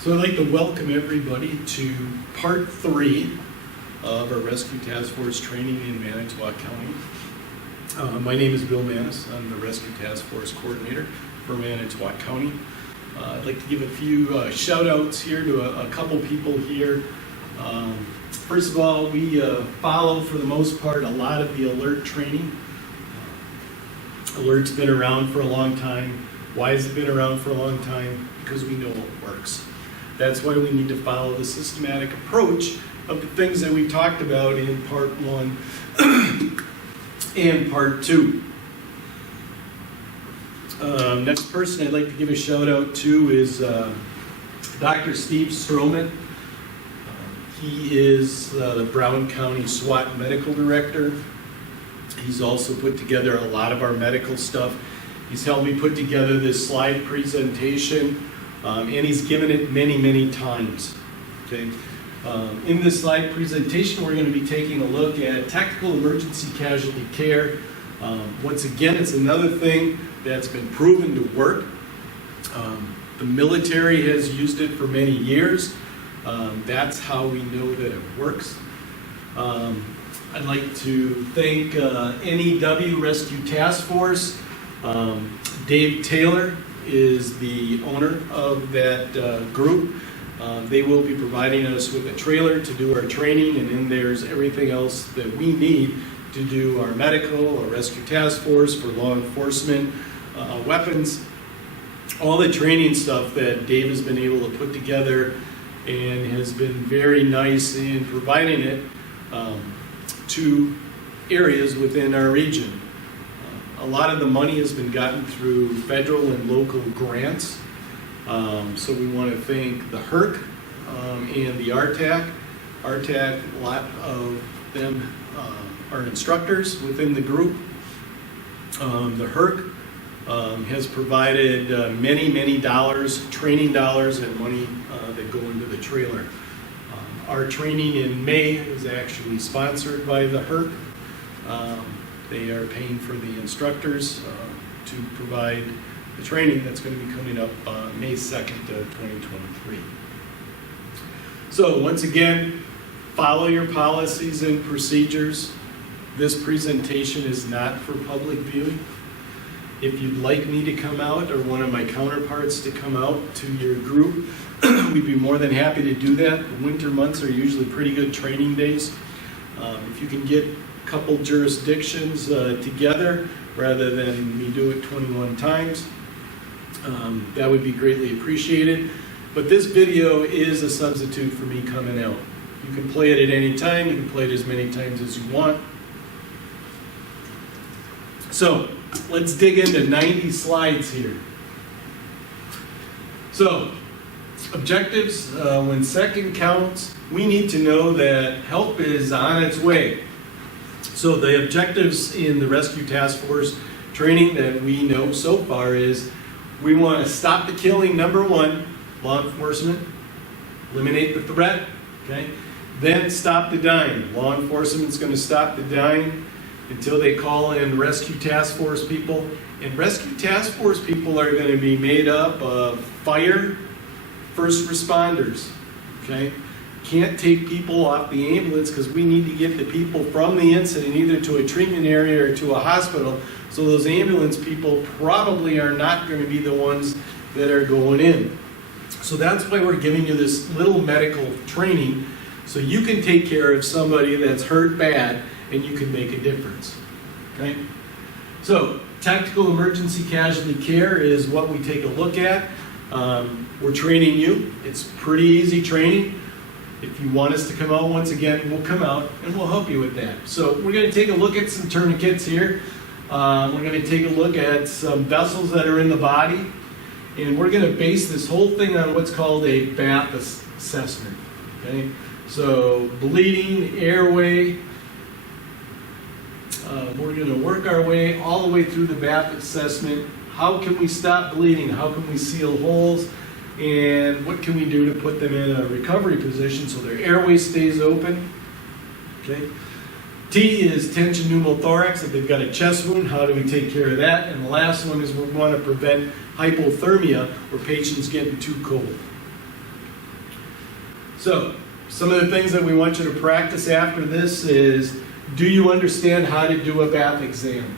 So I'd like to welcome everybody to part 3 of our Rescue Task Force training in Manitowoc County. My name is Bill Manis. I'm the Rescue Task Force Coordinator for Manitowoc County. I'd like to give a few shout outs here to a couple people here. First of all, we follow for the most part a lot of the alert training. Alert's been around for a long time. Why has it been around for a long time? Because we know it works. That's why we need to follow the systematic approach of the things that we talked about in part 1 and part 2. Next person I'd like to give a shout out to is Dr. Steve Stroman. He is the Brown County SWAT Medical Director. He's also put together a lot of our medical stuff. He's helped me put together this slide presentation. And he's given it many, many times. Okay. In this slide presentation, we're going to be taking a look at tactical emergency casualty care. Once again, it's another thing that's been proven to work. The military has used it for many years. That's how we know that it works. I'd like to thank NEW Rescue Task Force. Dave Taylor is the owner of that group. They will be providing us with a trailer to do our training, and then there's everything else that we need to do our medical, our rescue task force, for law enforcement, weapons, all the training stuff that Dave has been able to put together and has been very nice in providing it to areas within our region. A lot of the money has been gotten through federal and local grants. So we want to thank the HERC and the RTF. RTF, a lot of them are instructors within the group. The HERC has provided many dollars, training dollars and money that go into the trailer. Our training in May is actually sponsored by the HERC. They are paying for the instructors to provide the training that's going to be coming up May 2nd of 2023. So once again, follow your policies and procedures. This presentation is not for public viewing. If you'd like me to come out or one of my counterparts to come out to your group, we'd be more than happy to do that. The winter months are usually pretty good training days. If you can get couple jurisdictions together rather than me do it 21 times. That would be greatly appreciated. But this video is a substitute for me coming out. You can play it at any time. You can play it as many times as you want. So let's dig into 90 slides here. So objectives, when second counts, we need to know that help is on its way. So the objectives in the Rescue Task Force training that we know so far is we want to stop the killing, number 1, law enforcement, eliminate the threat, okay? Then stop the dying. Law enforcement's going to stop the dying until they call in Rescue Task Force people. And Rescue Task Force people are going to be made up of fire, first responders, okay? Can't take people off the ambulance because we need to get the people from the incident either to a treatment area or to a hospital. So those ambulance people probably are not going to be the ones that are going in. So that's why we're giving you this little medical training so you can take care of somebody that's hurt bad and you can make a difference. Okay? So tactical emergency casualty care is what we take a look at. We're training you. It's pretty easy training. If you want us to come out, once again, we'll come out and we'll help you with that. So we're going to take a look at some tourniquets here. We're going to take a look at some vessels that are in the body. And we're going to base this whole thing on what's called a BAP assessment. Okay? So bleeding, airway. We're going to work our way all the way through the BAP assessment. How can we stop bleeding? How can we seal holes? And what can we do to put them in a recovery position so their airway stays open? Okay. T is tension pneumothorax. If they've got a chest wound, how do we take care of that? And the last one is we want to prevent hypothermia, where patients getting too cold. So, some of the things that we want you to practice after this is, do you understand how to do a bath exam?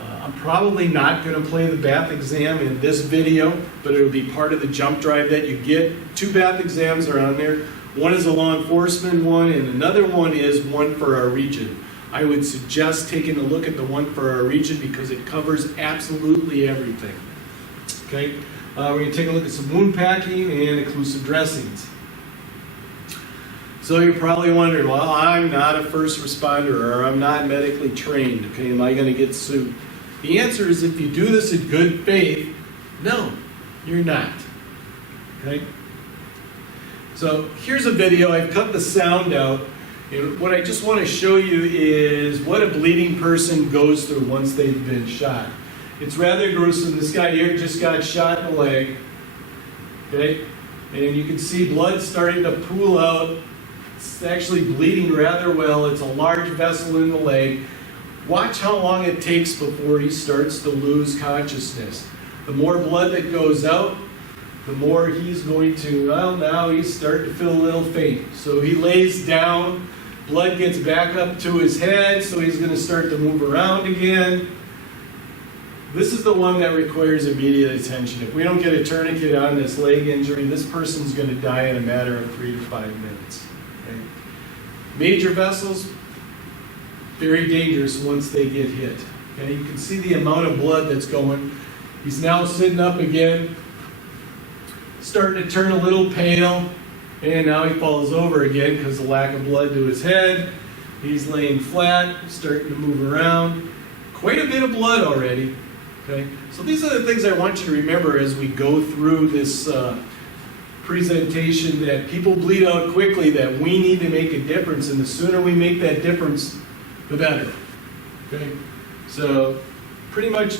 I'm probably not going to play the bath exam in this video, but it will be part of the jump drive that you get. 2 bath exams are on there. One is a law enforcement one, and another one is one for our region. I would suggest taking a look at the one for our region because it covers absolutely everything. Okay, we're going to take a look at some wound packing and occlusive dressings. So you're probably wondering, well, I'm not a first responder or I'm not medically trained. Okay, am I going to get sued? The answer is, if you do this in good faith, no, you're not. Okay? So here's a video. I've cut the sound out. And what I just want to show you is what a bleeding person goes through once they've been shot. It's rather gruesome. This guy here just got shot in the leg. Okay? And you can see blood starting to pool out. It's actually bleeding rather well. It's a large vessel in the leg. Watch how long it takes before he starts to lose consciousness. The more blood that goes out, the more he's going to, well, now he's starting to feel a little faint. So he lays down, blood gets back up to his head, so he's going to start to move around again. This is the one that requires immediate attention. If we don't get a tourniquet on this leg injury, this person's going to die in a matter of 3 to 5 minutes. Okay? Major vessels, very dangerous once they get hit. Okay, you can see the amount of blood that's going. He's now sitting up again, starting to turn a little pale, and now he falls over again because of lack of blood to his head. He's laying flat, starting to move around. Quite a bit of blood already. Okay, so these are the things I want you to remember as we go through this presentation, that people bleed out quickly, that we need to make a difference, and the sooner we make that difference, the better. Okay, so pretty much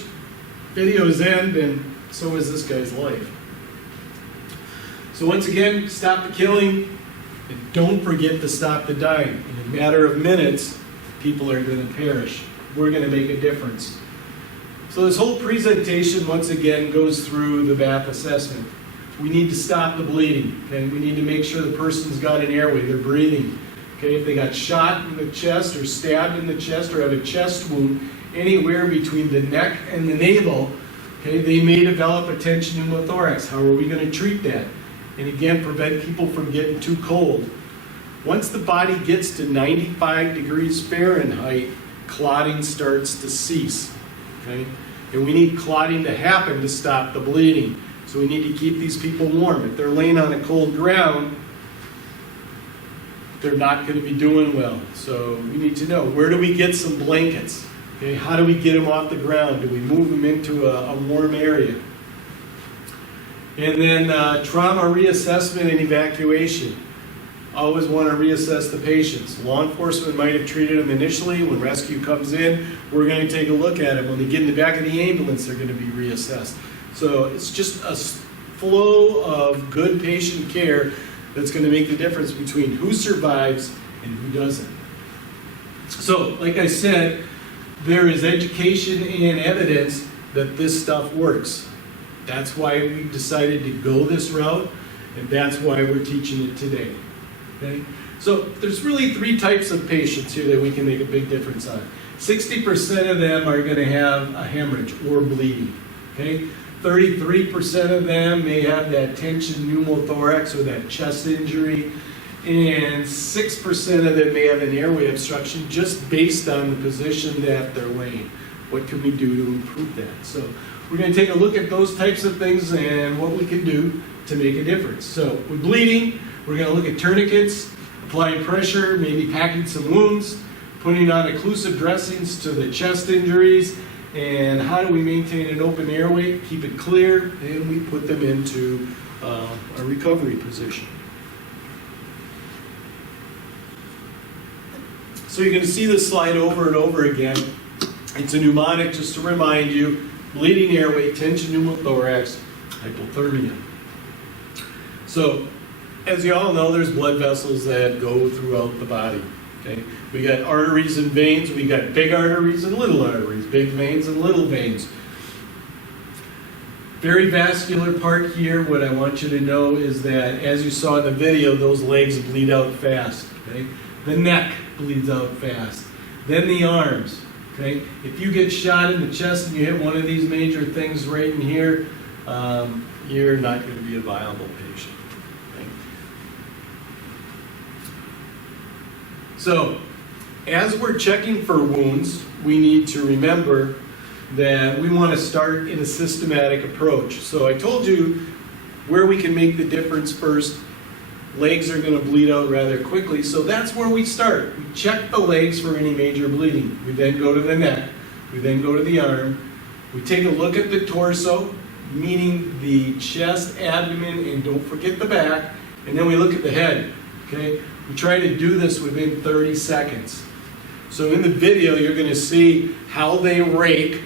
videos end, and so is this guy's life. So once again, stop the killing, and don't forget to stop the dying. In a matter of minutes, people are going to perish. We're going to make a difference. So this whole presentation, once again, goes through the bath assessment. We need to stop the bleeding, okay? We need to make sure the person's got an airway, they're breathing. Okay, if they got shot in the chest or stabbed in the chest or have a chest wound anywhere between the neck and the navel, okay, they may develop a tension pneumothorax. How are we going to treat that? And again, prevent people from getting too cold. Once the body gets to 95 degrees Fahrenheit, clotting starts to cease. Okay? And we need clotting to happen to stop the bleeding. So we need to keep these people warm. If they're laying on a cold ground, they're not going to be doing well. So we need to know, where do we get some blankets? Okay, how do we get them off the ground? Do we move them into a warm area? And then trauma reassessment and evacuation. Always want to reassess the patients. Law enforcement might have treated them initially. When rescue comes in, we're going to take a look at them. When they get in the back of the ambulance, they're going to be reassessed. So it's just a flow of good patient care that's going to make the difference between who survives and who doesn't. So, like I said, there is education and evidence that this stuff works. That's why we decided to go this route, and that's why we're teaching it today. Okay? So there's really 3 types of patients here that we can make a big difference on. 60% of them are going to have a hemorrhage or bleeding. Okay? 33% of them may have that tension pneumothorax or that chest injury, and 6% of them may have an airway obstruction just based on the position that they're laying. What can we do to improve that? So we're going to take a look at those types of things and what we can do to make a difference. So with bleeding, we're going to look at tourniquets, applying pressure, maybe packing some wounds, putting on occlusive dressings to the chest injuries, and how do we maintain an open airway, keep it clear, and we put them into a recovery position. So you're going to see this slide over and over again. It's a mnemonic just to remind you: bleeding airway, tension pneumothorax, hypothermia. So, as you all know, there's blood vessels that go throughout the body. Okay? We got arteries and veins. We got big arteries and little arteries, big veins and little veins. Very vascular part here. What I want you to know is that, as you saw in the video, those legs bleed out fast. Okay? The neck bleeds out fast. Then the arms. Okay? If you get shot in the chest and you hit one of these major things right in here, you're not going to be a viable patient. Okay? So, as we're checking for wounds, we need to remember that we want to start in a systematic approach. So I told you where we can make the difference first. Legs are going to bleed out rather quickly, so that's where we start. We check the legs for any major bleeding. We then go to the neck. We then go to the arm. We take a look at the torso, meaning the chest, abdomen, and don't forget the back, and then we look at the head. Okay? We try to do this within 30 seconds. So in the video, you're going to see how they rake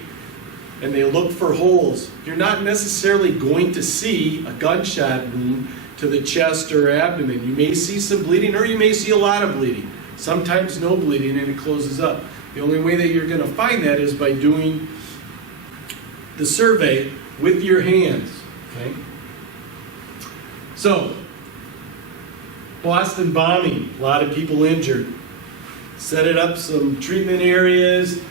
and they look for holes. You're not necessarily going to see a gunshot wound to the chest or abdomen. You may see some bleeding, or you may see a lot of bleeding. Sometimes no bleeding and it closes up. The only way that you're going to find that is by doing the survey with your hands. Okay? So, Boston bombing, a lot of people injured. Set it up some treatment areas.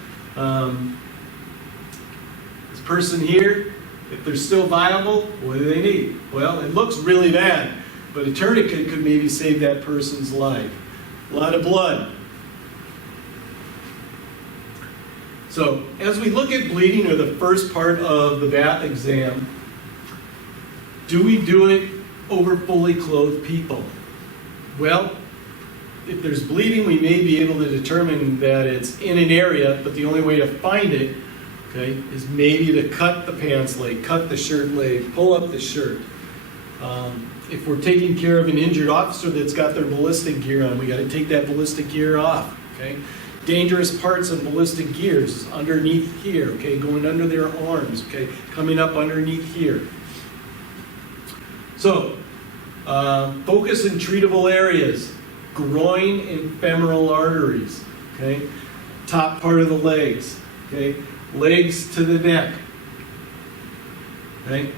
This person here, if they're still viable, what do they need? Well, it looks really bad, but a tourniquet could maybe save that person's life. A lot of blood. So, as we look at bleeding, or the first part of the bath exam, do we do it over fully clothed people? Well, if there's bleeding, we may be able to determine that it's in an area, but the only way to find it, okay, is maybe to cut the pants leg, cut the shirt leg, pull up the shirt. If we're taking care of an injured officer that's got their ballistic gear on, we got to take that ballistic gear off. Okay, dangerous parts of ballistic gears underneath here. Okay, going under their arms. Okay, coming up underneath here. So, focus in treatable areas. Groin and femoral arteries, okay? Top part of the legs, okay? Legs to the neck, okay?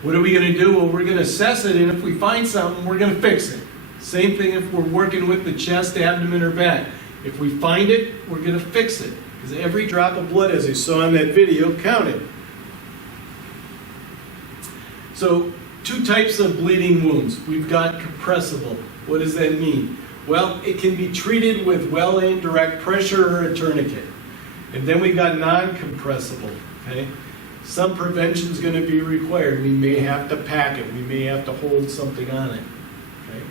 What are we going to do? Well, we're going to assess it, and if we find something, we're going to fix it. Same thing if we're working with the chest, abdomen, or back. If we find it, we're going to fix it, because every drop of blood, as you saw in that video, counted. So, two types of bleeding wounds. We've got compressible. What does that mean? Well, it can be treated with well-aimed direct pressure or a tourniquet. And then we've got non-compressible, okay? Some prevention is going to be required. We may have to pack it. We may have to hold something on it, okay?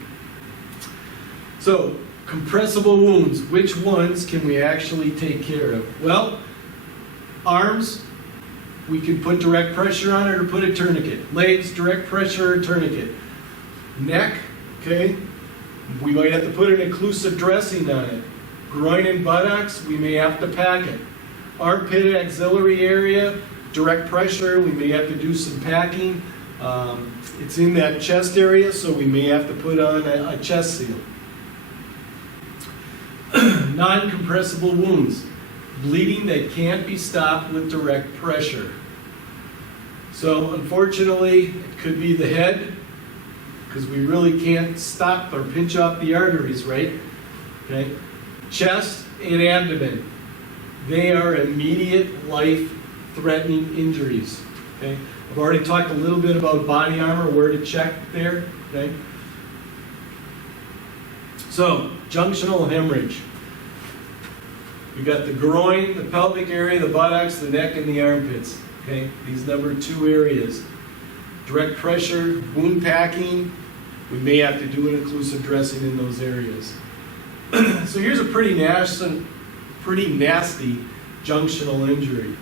So, compressible wounds, which ones can we actually take care of? Well, arms, we can put direct pressure on it or put a tourniquet. Legs, direct pressure or tourniquet. Neck, okay? We might have to put an occlusive dressing on it. Groin and buttocks, we may have to pack it. Armpit axillary area, direct pressure, we may have to do some packing. It's in that chest area, so we may have to put on a chest seal. Non-compressible wounds, bleeding that can't be stopped with direct pressure. So unfortunately, it could be the head, because we really can't stop or pinch off the arteries, right? Okay. Chest and abdomen, they are immediate life-threatening injuries. Okay. I've already talked a little bit about body armor, where to check there. Okay. So, junctional hemorrhage. We've got the groin, the pelvic area, the buttocks, the neck, and the armpits. Okay. These number 2 areas. Direct pressure, wound packing, we may have to do an occlusive dressing in those areas. So here's a pretty nasty junctional injury.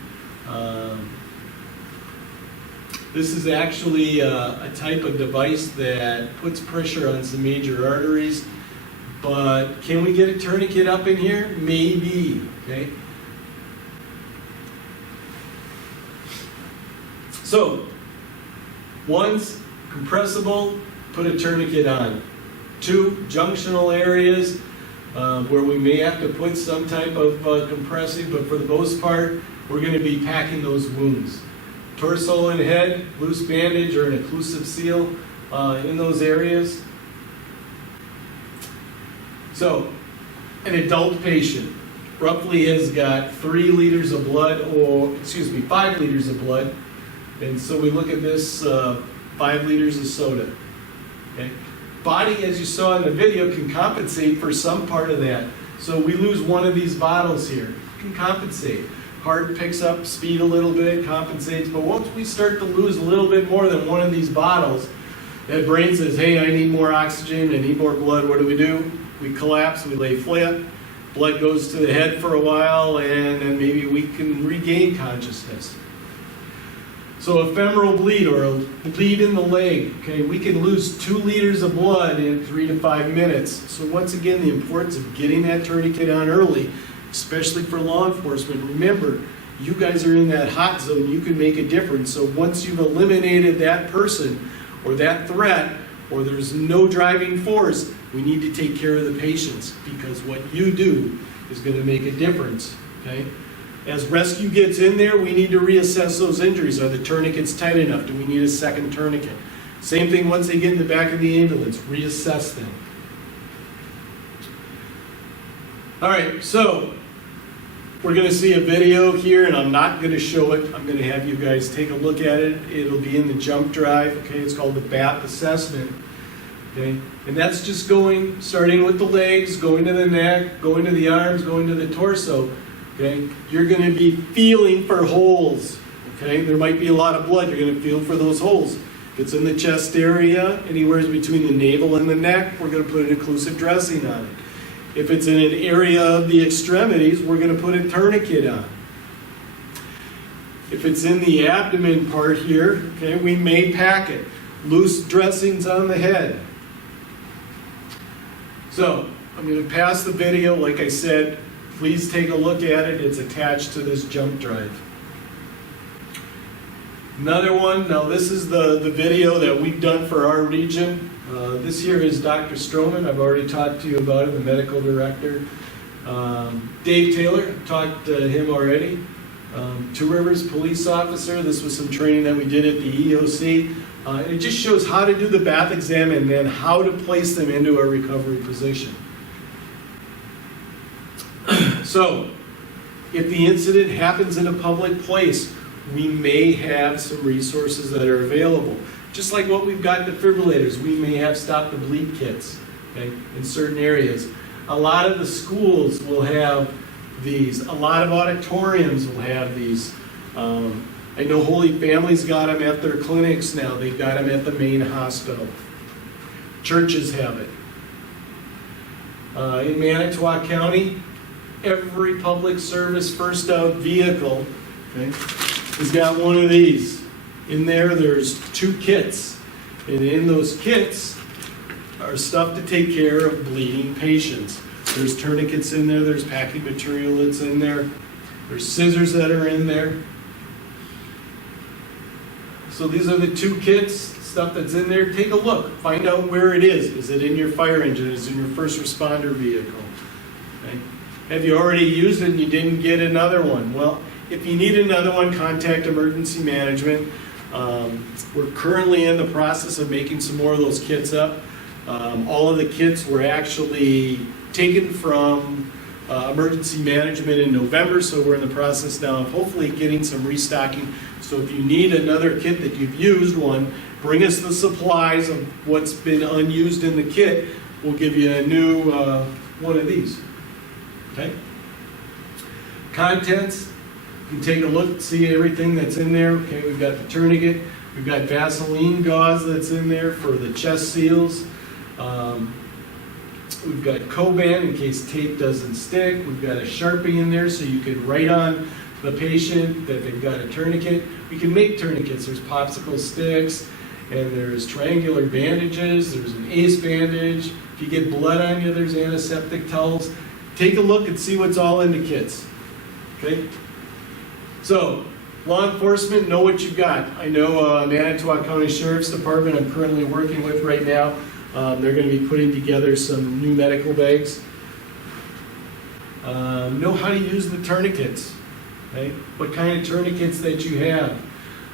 This is actually a type of device that puts pressure on some major arteries, but can we get a tourniquet up in here? Maybe, okay? So, one's compressible, put a tourniquet on. 2, junctional areas where we may have to put some type of compressive, but for the most part, we're going to be packing those wounds. torso and head, loose bandage or an occlusive seal in those areas. So, an adult patient roughly has got 3 liters of blood, or excuse me, 5 liters of blood. And so we look at this 5 liters of soda. Okay? Body, as you saw in the video, can compensate for some part of that. So we lose one of these bottles here, it can compensate. Heart picks up speed a little bit, compensates, but once we start to lose a little bit more than one of these bottles, that brain says, hey, I need more oxygen, I need more blood. What do? We collapse, we lay flat, blood goes to the head for a while, and then maybe we can regain consciousness. So a femoral bleed or a bleed in the leg, okay, we can lose 2 liters of blood in 3 to 5 minutes. So once again, the importance of getting that tourniquet on early, especially for law enforcement. Remember, you guys are in that hot zone, you can make a difference. So once you've eliminated that person or that threat, or there's no driving force, we need to take care of the patients, because what you do is going to make a difference, okay? As rescue gets in there, we need to reassess those injuries. Are the tourniquets tight enough? Do we need a second tourniquet? Same thing once they get in the back of the ambulance, reassess them. All right, so we're going to see a video here, and I'm not going to show it. I'm going to have you guys take a look at it. It'll be in the jump drive, okay? It's called the BAP assessment, okay? And that's just starting with the legs, going to the neck, going to the arms, going to the torso, okay? You're going to be feeling for holes, okay? There might be a lot of blood. You're going to feel for those holes. If it's in the chest area, anywhere between the navel and the neck, we're going to put an occlusive dressing on it. If it's in an area of the extremities, we're going to put a tourniquet on. If it's in the abdomen part here, okay, we may pack it. Loose dressings on the head. So, I'm going to pass the video. Like I said, please take a look at it. It's attached to this jump drive. Another one, now this is the video that we've done for our region. This here is Dr. Stroman. I've already talked to you about him, the medical director. Dave Taylor, talked to him already. Two Rivers police officer. This was some training that we did at the EOC. It just shows how to do the bath exam and then how to place them into a recovery position. So, if the incident happens in a public place, we may have some resources that are available. Just like what we've got defibrillators, we may have stop the bleed kits, okay, in certain areas. A lot of the schools will have these. A lot of auditoriums will have these. I know Holy Family's got them at their clinics now. They've got them at the main hospital. Churches have it. In Manitowoc County, every public service first out vehicle, okay, has got one of these. In there, there's 2 kits. And in those kits are stuff to take care of bleeding patients. There's tourniquets in there, there's packing material that's in there, there's scissors that are in there. So these are the 2 kits, stuff that's in there. Take a look, find out where it is. Is it in your fire engine? Is it in your first responder vehicle? Okay. Have you already used it and you didn't get another one? Well, if you need another one, contact emergency management. We're currently in the process of making some more of those kits up. All of the kits were actually taken from emergency management in November, so we're in the process now of hopefully getting some restocking. So if you need another kit that you've used one, bring us the supplies of what's been unused in the kit. We'll give you a new one of these. Okay? Contents. You can take a look, see everything that's in there. Okay, we've got the tourniquet. We've got Vaseline gauze that's in there for the chest seals. We've got Coban in case tape doesn't stick. We've got a Sharpie in there so you can write on the patient that they've got a tourniquet. We can make tourniquets. There's popsicle sticks, and there's triangular bandages. There's an ACE bandage. If you get blood on you, there's antiseptic towels. Take a look and see what's all in the kits. Okay? So, law enforcement, know what you've got. I know Manitowoc County Sheriff's Department I'm currently working with right now. They're going to be putting together some new medical bags. Know how to use the tourniquets. Okay? What kind of tourniquets that you have.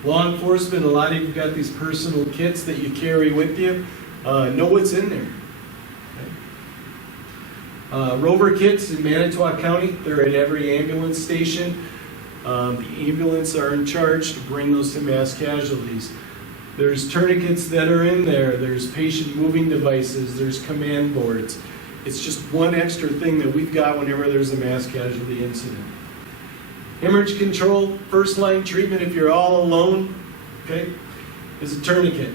Law enforcement, a lot of you got these personal kits that you carry with you. Know what's in there. Okay. Rover kits in Manitowoc County, they're at every ambulance station. The ambulance are in charge to bring those to mass casualties. There's tourniquets that are in there. There's patient moving devices. There's command boards. It's just one extra thing that we've got whenever there's a mass casualty incident. Hemorrhage control, first line treatment if you're all alone, okay, is a tourniquet.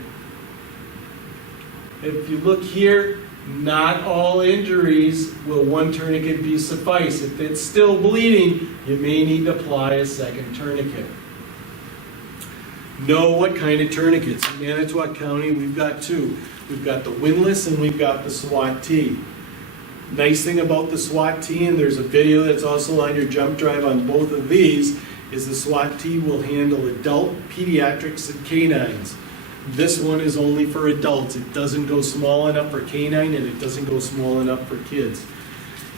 If you look here, not all injuries will one tourniquet be suffice. If it's still bleeding, you may need to apply a second tourniquet. Know what kind of tourniquets. In Manitowoc County, we've got two. We've got the windlass and we've got the SWAT T. Nice thing about the SWAT T, and there's a video that's also on your jump drive on both of these, is the SWAT T will handle adult, pediatrics, and canines. This one is only for adults. It doesn't go small enough for canine and it doesn't go small enough for kids.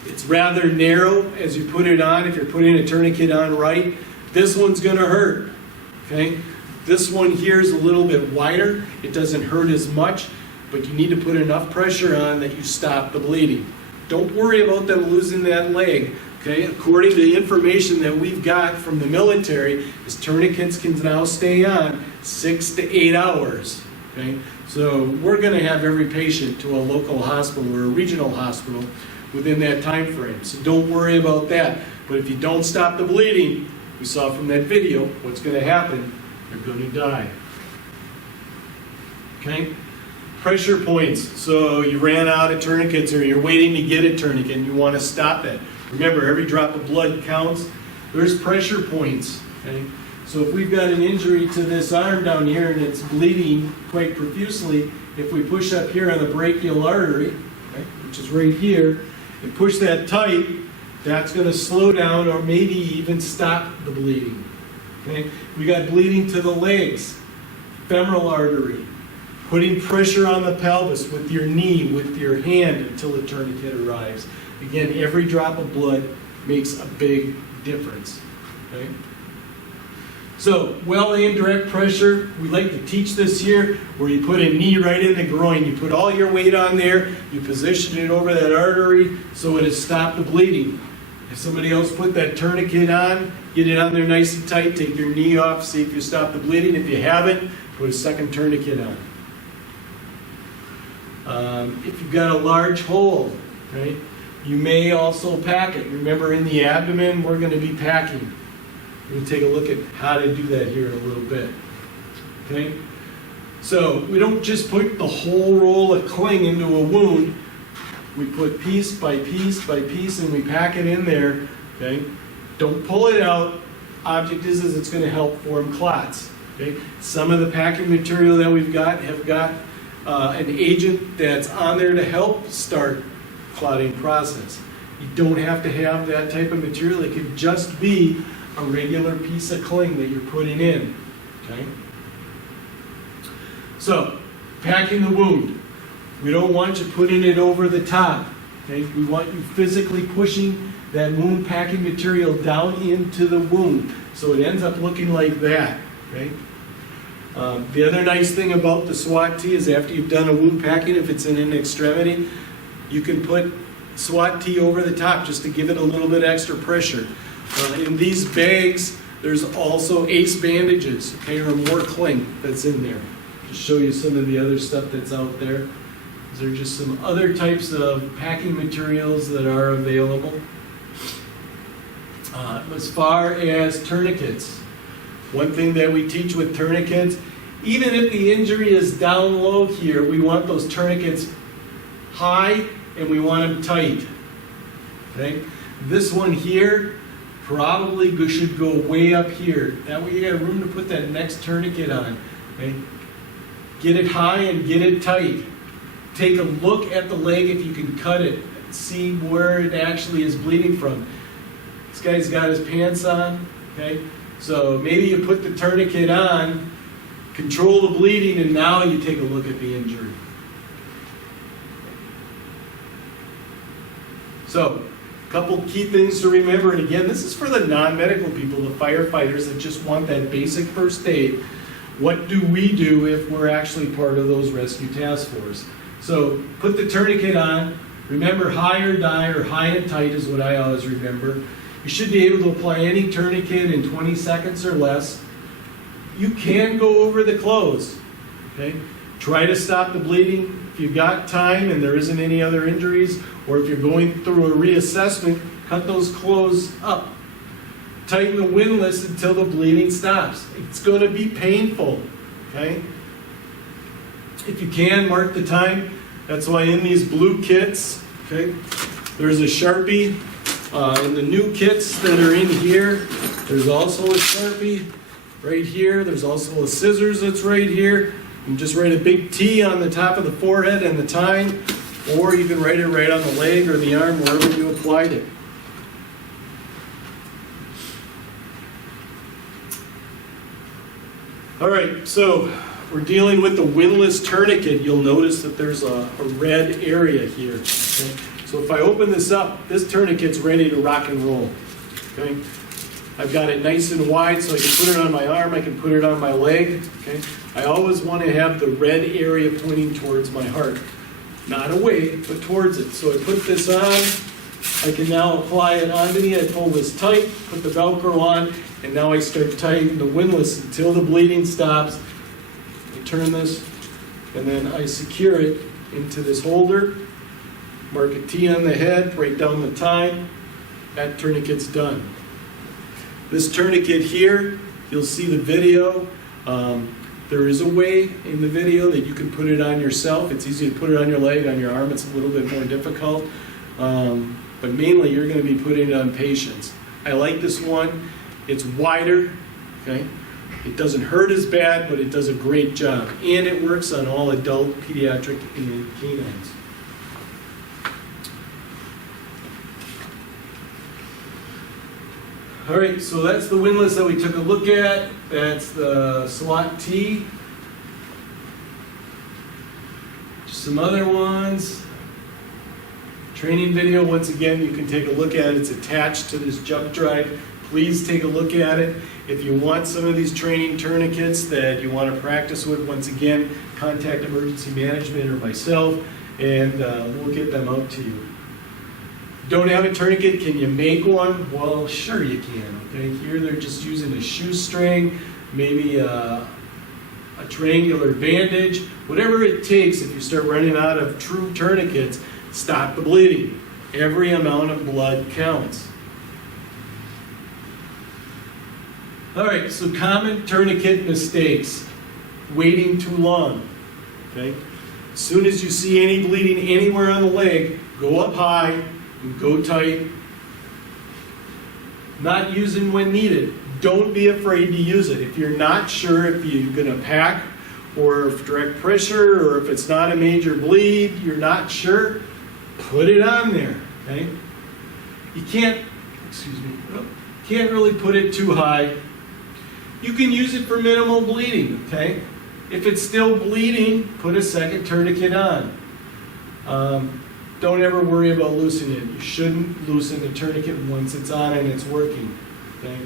It's rather narrow as you put it on. If you're putting a tourniquet on right, this one's going to hurt. Okay? This one here is a little bit wider. It doesn't hurt as much, but you need to put enough pressure on that you stop the bleeding. Don't worry about them losing that leg. Okay? According to the information that we've got from the military, is tourniquets can now stay on 6 to 8 hours. Okay? So we're going to have every patient to a local hospital or a regional hospital within that time frame. So don't worry about that. But if you don't stop the bleeding, we saw from that video, what's going to happen? They're going to die. Okay? Pressure points. So you ran out of tourniquets or you're waiting to get a tourniquet and you want to stop it. Remember, every drop of blood counts. There's pressure points. Okay? So if we've got an injury to this arm down here and it's bleeding quite profusely, if we push up here on the brachial artery, okay, which is right here, and push that tight, that's going to slow down or maybe even stop the bleeding. Okay? We got bleeding to the legs, femoral artery, putting pressure on the pelvis with your knee, with your hand until the tourniquet arrives. Again, every drop of blood makes a big difference. Okay? So, well-aimed direct pressure, we like to teach this here, where you put a knee right in the groin. You put all your weight on there, you position it over that artery so it has stopped the bleeding. If somebody else put that tourniquet on, get it on there nice and tight, take your knee off, see if you stop the bleeding. If you haven't, put a second tourniquet on. If you've got a large hole, right, you may also pack it. Remember, in the abdomen, we're going to be packing. We're going to take a look at how to do that here in a little bit. Okay? So, we don't just put the whole roll of cling into a wound. We put piece by piece by piece and we pack it in there. Okay? Don't pull it out. Object is it's going to help form clots. Okay? Some of the packing material that we've got have got an agent that's on there to help start clotting process. You don't have to have that type of material. It could just be a regular piece of cling that you're putting in. Okay? So, packing the wound. We don't want you putting it over the top. Okay? We want you physically pushing that wound packing material down into the wound. So it ends up looking like that. Okay? The other nice thing about the SWAT T is after you've done a wound packing, if it's in an extremity, you can put SWAT T over the top just to give it a little bit extra pressure. In these bags, there's also ACE bandages, okay, or more cling that's in there. Just show you some of the other stuff that's out there. These are just some other types of packing materials that are available. As far as tourniquets, one thing that we teach with tourniquets, even if the injury is down low here, we want those tourniquets high and we want them tight. Okay? This one here probably should go way up here. That way you got room to put that next tourniquet on. Okay? Get it high and get it tight. Take a look at the leg if you can cut it. See where it actually is bleeding from. This guy's got his pants on. Okay? So maybe you put the tourniquet on, control the bleeding, and now you take a look at the injury. So, a couple key things to remember, and again, this is for the non-medical people, the firefighters that just want that basic first aid. what do we do if we're actually part of those rescue task force? So put the tourniquet on. Remember, high or die, or high and tight is what I always remember. You should be able to apply any tourniquet in 20 seconds or less. You can go over the clothes, okay? Try to stop the bleeding. If you've got time and there isn't any other injuries, or if you're going through a reassessment, cut those clothes up. Tighten the windlass until the bleeding stops. It's going to be painful, okay? If you can, mark the time. That's why in these blue kits, okay, there's a Sharpie. In the new kits that are in here, there's also a Sharpie right here. There's also a scissors that's right here. You just write a big T on the top of the forehead and the time, or you can write it right on the leg or the arm, wherever you applied it. All right, so we're dealing with the windlass tourniquet. You'll notice that there's a red area here. Okay? So if I open this up, this tourniquet's ready to rock and roll. Okay? I've got it nice and wide so I can put it on my arm, I can put it on my leg. Okay? I always want to have the red area pointing towards my heart. Not away, but towards it. So I put this on, I can now apply it onto me. I pull this tight, put the Velcro on, and now I start tightening the windlass until the bleeding stops. I turn this, and then I secure it into this holder. Mark a T on the head, write down the time. That tourniquet's done. This tourniquet here, you'll see the video. There is a way in the video that you can put it on yourself. It's easy to put it on your leg, on your arm. It's a little bit more difficult. But mainly you're going to be putting it on patients. I like this one. It's wider, okay? It doesn't hurt as bad, but it does a great job. And it works on all adult, pediatric, and canines. All right, so that's the windlass that we took a look at. That's the SWAT T. Just some other ones. Training video, once again, you can take a look at it. It's attached to this jump drive. Please take a look at it. If you want some of these training tourniquets that you want to practice with, once again, contact emergency management or myself, and we'll get them out to you. Don't have a tourniquet, can you make one? Well, sure you can, okay? Here they're just using a shoestring, maybe a triangular bandage, whatever it takes. If you start running out of true tourniquets, stop the bleeding. Every amount of blood counts. All right, so common tourniquet mistakes. Waiting too long, okay? As soon as you see any bleeding anywhere on the leg, go up high, and go tight. Not using when needed. Don't be afraid to use it. If you're not sure if you're going to pack, or if direct pressure, or if it's not a major bleed, you're not sure, put it on there, okay? You can't really put it too high. You can use it for minimal bleeding, okay? If it's still bleeding, put a second tourniquet on. Don't ever worry about loosening it. You shouldn't loosen the tourniquet once it's on and it's working, okay?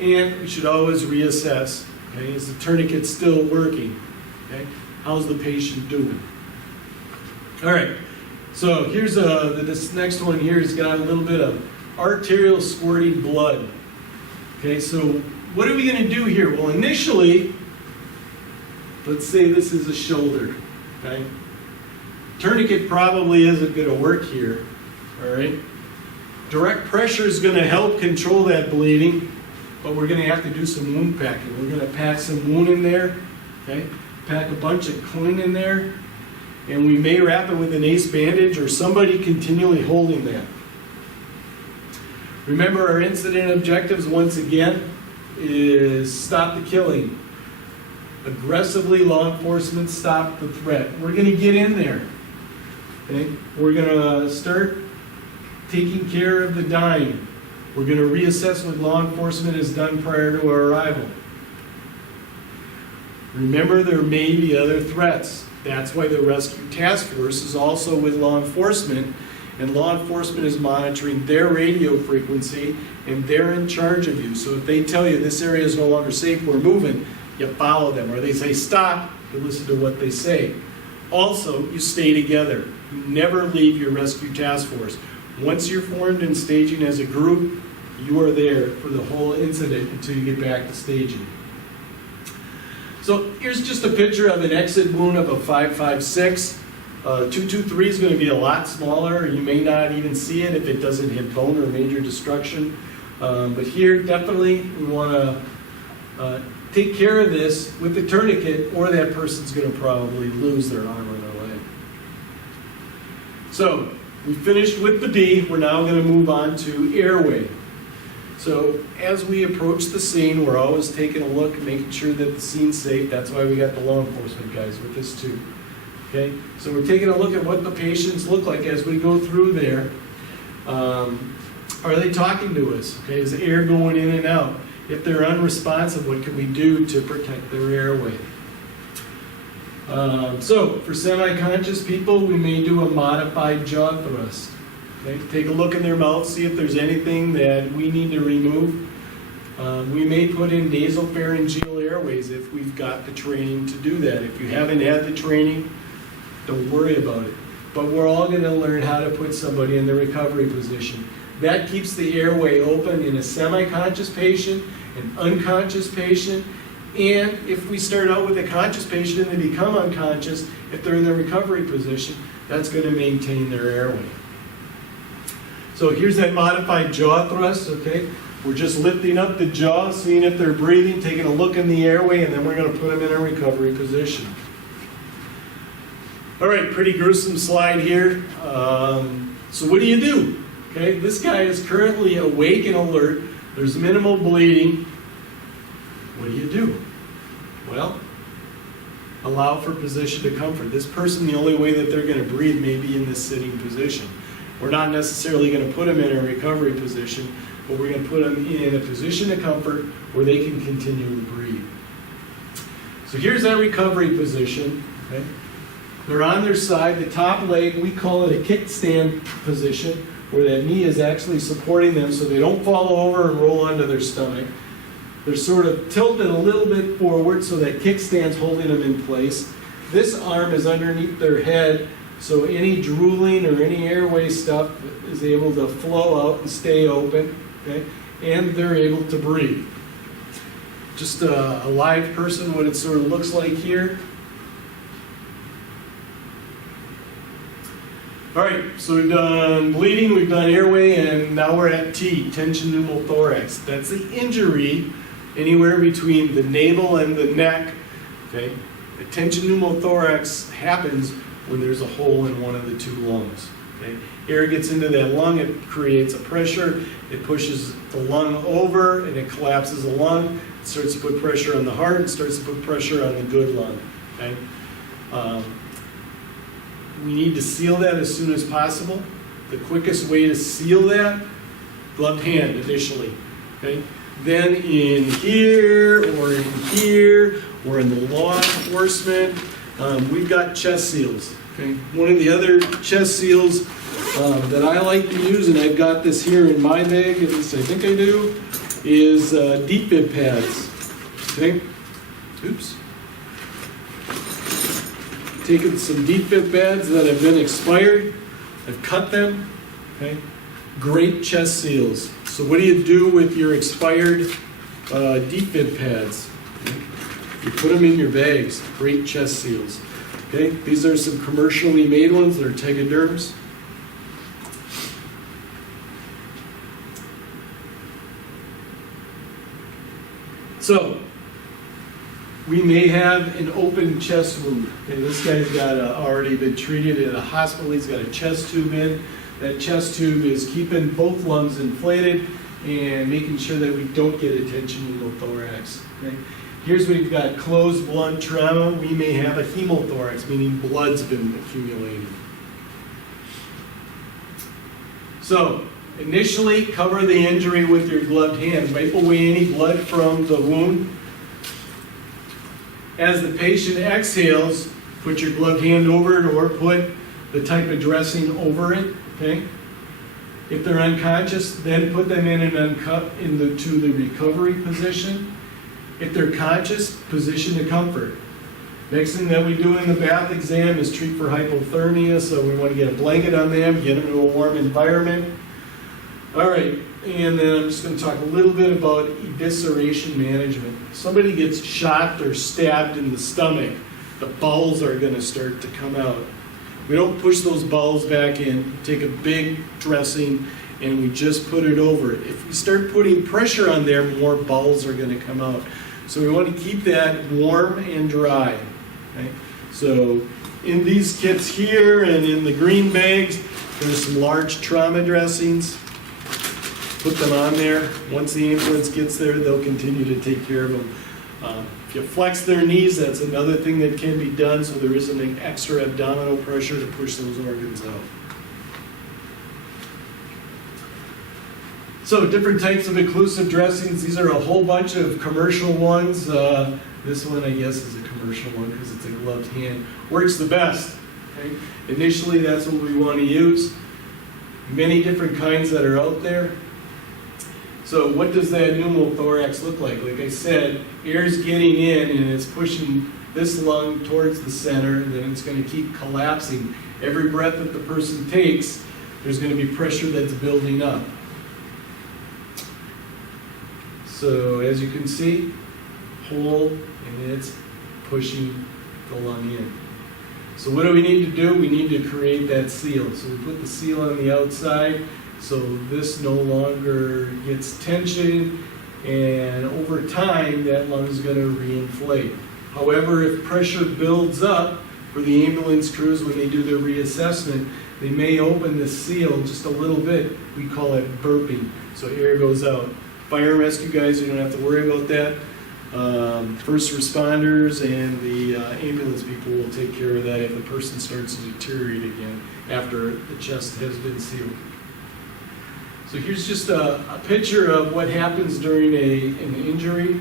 And you should always reassess, okay? Is the tourniquet still working, okay? How's the patient doing? All right, so here's this next one here has got a little bit of arterial squirting blood. Okay, so what are we going to do here? Well, initially, let's say this is a shoulder, okay? Tourniquet probably isn't going to work here, all right? Direct pressure is going to help control that bleeding, but we're going to have to do some wound packing. We're going to pack some wound in there, okay? Pack a bunch of cling in there, and we may wrap it with an ACE bandage or somebody continually holding that. Remember, our incident objectives, once again, is stop the killing. Aggressively, law enforcement, stop the threat. We're going to get in there. Okay? We're going to start taking care of the dying. We're going to reassess what law enforcement has done prior to our arrival. Remember, there may be other threats. That's why the rescue task force is also with law enforcement, and law enforcement is monitoring their radio frequency, and they're in charge of you. So if they tell you this area is no longer safe, we're moving, you follow them, or they say stop, you listen to what they say. Also, you stay together. You never leave your rescue task force. Once you're formed in staging as a group, you are there for the whole incident until you get back to staging. So here's just a picture of an exit wound of a 5.56. 223 is going to be a lot smaller. You may not even see it if it doesn't hit bone or major destruction. But here, definitely, we want to take care of this with the tourniquet, or that person's going to probably lose their arm or their leg. So we finished with the B. We're now going to move on to airway. So as we approach the scene, we're always taking a look and making sure that the scene's safe. That's why we got the law enforcement guys with us too. Okay, so we're taking a look at what the patients look like as we go through there. Are they talking to us? Okay, is the air going in and out? If they're unresponsive, what can we do to protect their airway? So for semi-conscious people, we may do a modified jaw thrust. Okay, take a look in their mouth, see if there's anything that we need to remove. We may put in nasopharyngeal airways if we've got the training to do that. If you haven't had the training, don't worry about it. But we're all going to learn how to put somebody in the recovery position. That keeps the airway open in a semi-conscious patient, an unconscious patient, and if we start out with a conscious patient and they become unconscious, if they're in the recovery position, that's going to maintain their airway. So here's that modified jaw thrust, okay? We're just lifting up the jaw, seeing if they're breathing, taking a look in the airway, and then we're going to put them in a recovery position. All right, pretty gruesome slide here. So what do you do? Okay, this guy is currently awake and alert. There's minimal bleeding. What do you do? Well, allow for position to comfort. This person, the only way that they're going to breathe may be in this sitting position. We're not necessarily going to put them in a recovery position, but we're going to put them in a position of comfort where they can continue to breathe. So here's that recovery position. Okay? They're on their side. The top leg, we call it a kickstand position, where that knee is actually supporting them so they don't fall over and roll onto their stomach. They're sort of tilted a little bit forward so that kickstand's holding them in place. This arm is underneath their head, so any drooling or any airway stuff is able to flow out and stay open, okay? And they're able to breathe. Just a live person, what it sort of looks like here. All right, so we've done bleeding, we've done airway, and now we're at T, tension pneumothorax. That's the injury anywhere between the navel and the neck, okay? The tension pneumothorax happens when there's a hole in one of the two lungs, okay? Air gets into that lung, it creates a pressure, it pushes the lung over, and it collapses the lung. It starts to put pressure on the heart, it starts to put pressure on the good lung, okay? We need to seal that as soon as possible. The quickest way to seal that, gloved hand initially, okay? Then in here, or in the law enforcement, we've got chest seals, okay? One of the other chest seals that I like to use, and I've got this here in my bag, at least I think I do, is deep bib pads, okay? Oops. Taken some deep bib pads that have been expired. I've cut them. Okay, great chest seals. So what do you do with your expired deep bib pads? Okay? You put them in your bags. Great chest seals. Okay, these are some commercially made ones. They're Tegaderms. So we may have an open chest wound. Okay, this guy's got already been treated at a hospital. He's got a chest tube in. That chest tube is keeping both lungs inflated and making sure that we don't get a tension pneumothorax. Okay? Here's we've got closed blunt trauma. We may have a hemothorax, meaning blood's been accumulating. So initially, cover the injury with your gloved hand. Wipe away any blood from the wound. As the patient exhales, put your gloved hand over it or put the type of dressing over it, okay? If they're unconscious, then put them in and to the recovery position. If they're conscious, position to comfort. Next thing that we do in the bath exam is treat for hypothermia, so we want to get a blanket on them, get them to a warm environment. All right, and then I'm just going to talk a little bit about evisceration management. If somebody gets shot or stabbed in the stomach, the bowels are going to start to come out. We don't push those bowels back in, take a big dressing, and we just put it over it. If we start putting pressure on there, more bowels are going to come out. So we want to keep that warm and dry. Okay? So in these kits here and in the green bags, there's some large trauma dressings. Put them on there. Once the ambulance gets there, they'll continue to take care of them. If you flex their knees, that's another thing that can be done, so there isn't an extra abdominal pressure to push those organs out. So different types of occlusive dressings. These are a whole bunch of commercial ones. This one, I guess, is a commercial one because it's a gloved hand. Works the best. Okay? Initially, that's what we want to use. Many different kinds that are out there. So what does that pneumothorax look like? Like I said, air's getting in and it's pushing this lung towards the center, and then it's going to keep collapsing. Every breath that the person takes, there's going to be pressure that's building up. So as you can see, hole, and it's pushing the lung in. So what do we need to do? We need to create that seal. So we put the seal on the outside, so this no longer gets tension, and over time that lung is going to reinflate. However, if pressure builds up for the ambulance crews when they do their reassessment, they may open the seal just a little bit. We call it burping, so air goes out. Fire and rescue guys, you don't have to worry about that. First responders and the ambulance people will take care of that if the person starts to deteriorate again after the chest has been sealed. So here's just a picture of what happens during an injury.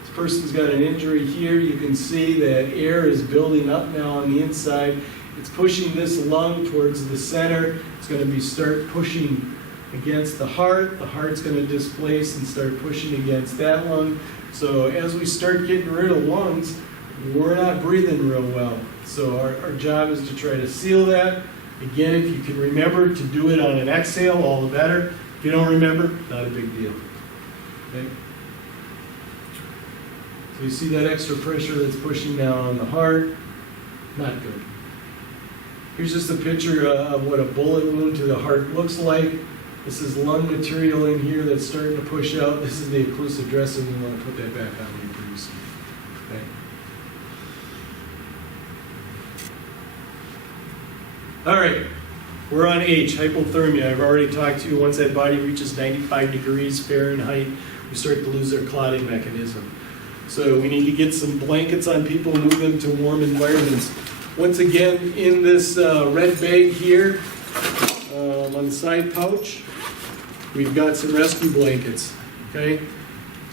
This person's got an injury here. You can see that air is building up now on the inside. It's pushing this lung towards the center. It's going to start pushing against the heart. The heart's going to displace and start pushing against that lung. So as we start getting rid of lungs, we're not breathing real well. So our job is to try to seal that. Again, if you can remember to do it on an exhale, all the better. If you don't remember, not a big deal. Okay? So you see that extra pressure that's pushing down on the heart? Not good. Here's just a picture of what a bullet wound to the heart looks like. This is lung material in here that's starting to push out. This is the occlusive dressing. We want to put that back on when you produce it. Okay. All right, we're on H, hypothermia. I've already talked to you. Once that body reaches 95 degrees Fahrenheit, we start to lose our clotting mechanism. So we need to get some blankets on people, move them to warm environments. Once again, in this red bag here, on the side pouch, we've got some rescue blankets, okay?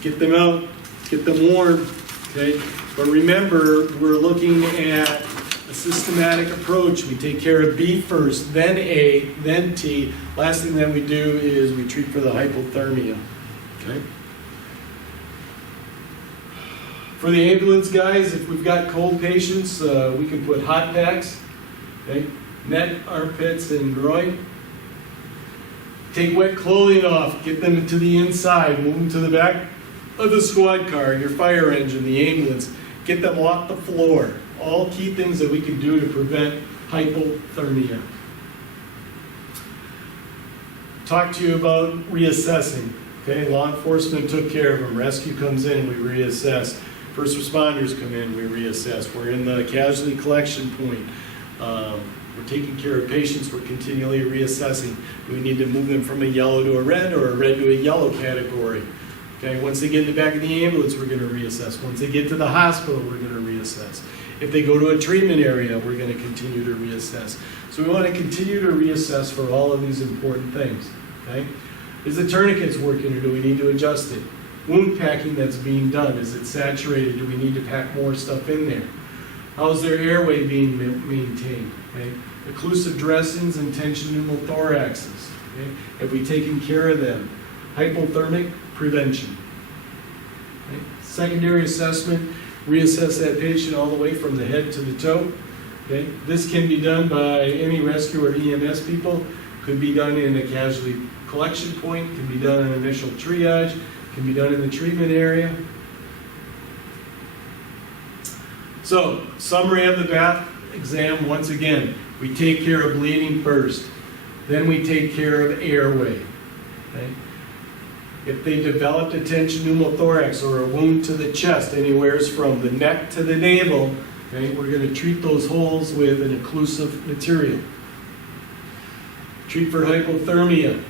Get them out, get them warm, okay? But remember, we're looking at a systematic approach. We take care of B first, then A, then T. Last thing that we do is we treat for the hypothermia, okay? For the ambulance guys, if we've got cold patients, we can put hot packs, okay? Neck, armpits, and groin. Take wet clothing off, get them to the inside, move them to the back of the squad car, your fire engine, the ambulance. Get them off the floor. All key things that we can do to prevent hypothermia. Talk to you about reassessing. Okay, law enforcement took care of them. Rescue comes in, we reassess. First responders come in, we reassess. We're in the casualty collection point. We're taking care of patients, we're continually reassessing. Do we need to move them from a yellow to a red or a red to a yellow category? Okay, once they get in the back of the ambulance, we're going to reassess. Once they get to the hospital, we're going to reassess. If they go to a treatment area, we're going to continue to reassess. So we want to continue to reassess for all of these important things. Okay? Is the tourniquets working or do we need to adjust it? Wound packing that's being done, is it saturated? Do we need to pack more stuff in there? How's their airway being maintained? Okay? Occlusive dressings and tension pneumothoraxes. Okay? Have we taken care of them? Hypothermic prevention. Okay? Secondary assessment, reassess that patient all the way from the head to the toe. Okay? This can be done by any rescue or EMS people, could be done in a casualty collection point, can be done in initial triage, can be done in the treatment area. So, summary of the bath exam, once again, we take care of bleeding first, then we take care of airway. Okay? If they developed a tension pneumothorax or a wound to the chest, anywhere from the neck to the navel, okay, we're going to treat those holes with an occlusive material. Treat for hypothermia.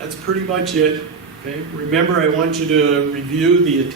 That's pretty much it. Okay? Remember, I want you to review the